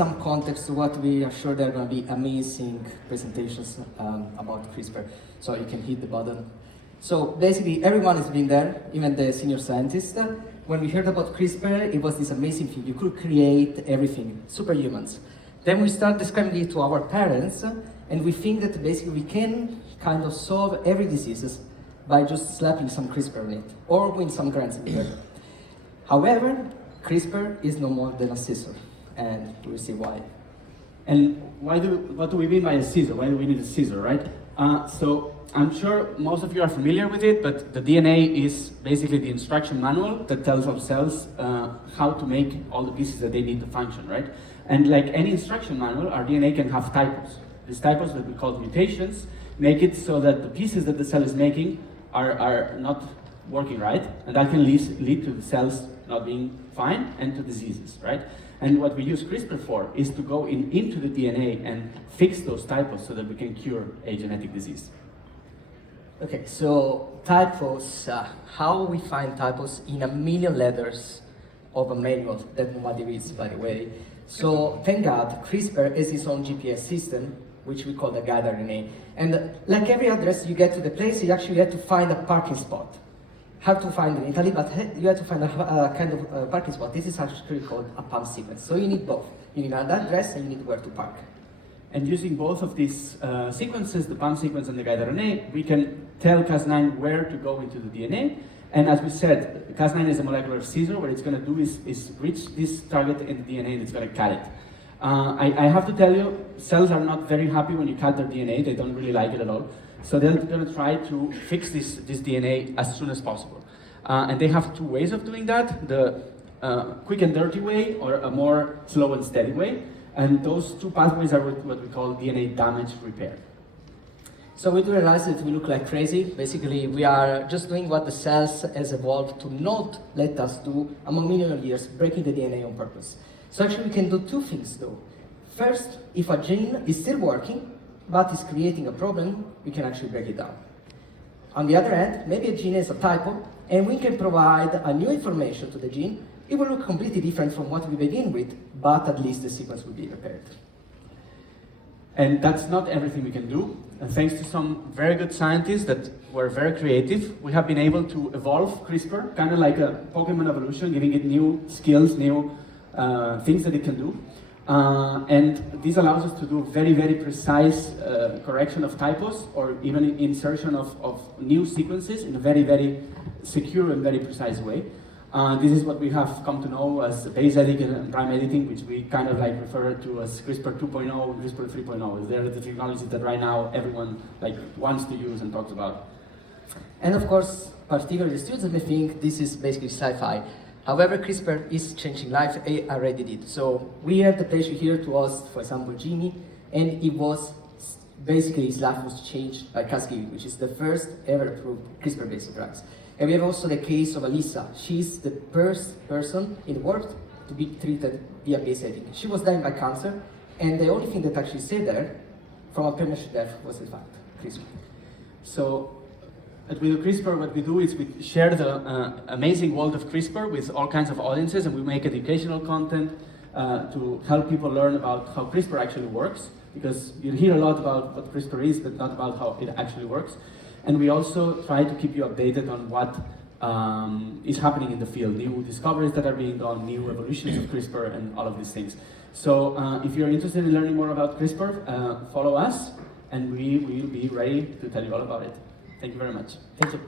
some context to what we are sure there are going to be amazing presentations about CRISPR. So you can hit the button. So basically, everyone has been there, even the senior scientists. When we heard about CRISPR, it was this amazing thing. You could create everything, superhumans. Then we start describing it to our parents, and we think that basically we can kind of solve every disease by just slapping some CRISPR on it, or with some grants in there. However, CRISPR is no more than a scissor, and we'll see why. And what do we mean by a scissor? Why do we need a scissor, right? So I'm sure most of you are familiar with it, but the DNA is basically the instruction manual that tells our cells how to make all the pieces that they need to function, right? And like any instruction manual, our DNA can have typos. These typos that we call mutations make it so that the pieces that the cell is making are not working right, and that can lead to the cells not being fine and to diseases, right? And what we use CRISPR for is to go into the DNA and fix those typos so that we can cure a genetic disease. Okay, so typos, how we find typos in a million letters of a manual that nobody reads, by the way. So thank God, CRISPR has its own GPS system, which we call the guide RNA. And like every address you get to the place, you actually have to find a parking spot. Hard to find in Italy, but you have to find a kind of parking spot. This is actually called a PAM sequence. So you need both. You need an address and you need where to park. And using both of these sequences, the PAM sequence and the guide RNA, we can tell Cas9 where to go into the DNA. And as we said, Cas9 is a molecular scissor. What it's going to do is reach this target in the DNA and it's going to cut it. I have to tell you, cells are not very happy when you cut their DNA. They don't really like it at all. So they're going to try to fix this DNA as soon as possible. And they have two ways of doing that, the quick and dirty way or a more slow and steady way. And those two pathways are what we call DNA damage repair. So we do realize that we look like crazy. Basically, we are just doing what the cells has evolved to not let us do among millions of years, breaking the DNA on purpose. So actually we can do two things though. First, if a gene is still working, but is creating a problem, we can actually break it down. On the other hand, maybe a gene has a typo, and we can provide a new information to the gene. It will look completely different from what we begin with, but at least the sequence will be repaired. And that's not everything we can do. And thanks to some very good scientists that were very creative, we have been able to evolve CRISPR, kind of like a Pokemon evolution, giving it new skills, new things that it can do. And this allows us to do very, very precise correction of typos or even insertion of new sequences in a very, very secure and very precise way. This is what we have come to know as base editing and prime editing, which we kind of like refer to as CRISPR 2.0 and CRISPR 3.0. They're the technologies that right now everyone like wants to use and talks about. And of course, particularly the students may think this is basically sci-fi. However, CRISPR is changing life, it already did. So we have the pleasure here to host, for example, Jimmy, and it was basically his life was changed by Carusillo, which is the first ever approved CRISPR-based drugs. And we have also the case of Alyssa. She's the first person in the world to be treated via base editing. She was dying by cancer, and the only thing that actually saved her from a premature death was, in fact, CRISPR. So at WeDoCRISPR, what we do is we share the amazing world of CRISPR with all kinds of audiences, and we make educational content to help people learn about how CRISPR actually works, because you hear a lot about what CRISPR is, but not about how it actually works. And we also try to keep you updated on what is happening in the field, new discoveries that are being done, new evolutions of CRISPR, and all of these things. So if you're interested in learning more about CRISPR, follow us, and we will be ready to tell you all about it. Thank you very much. Thank you.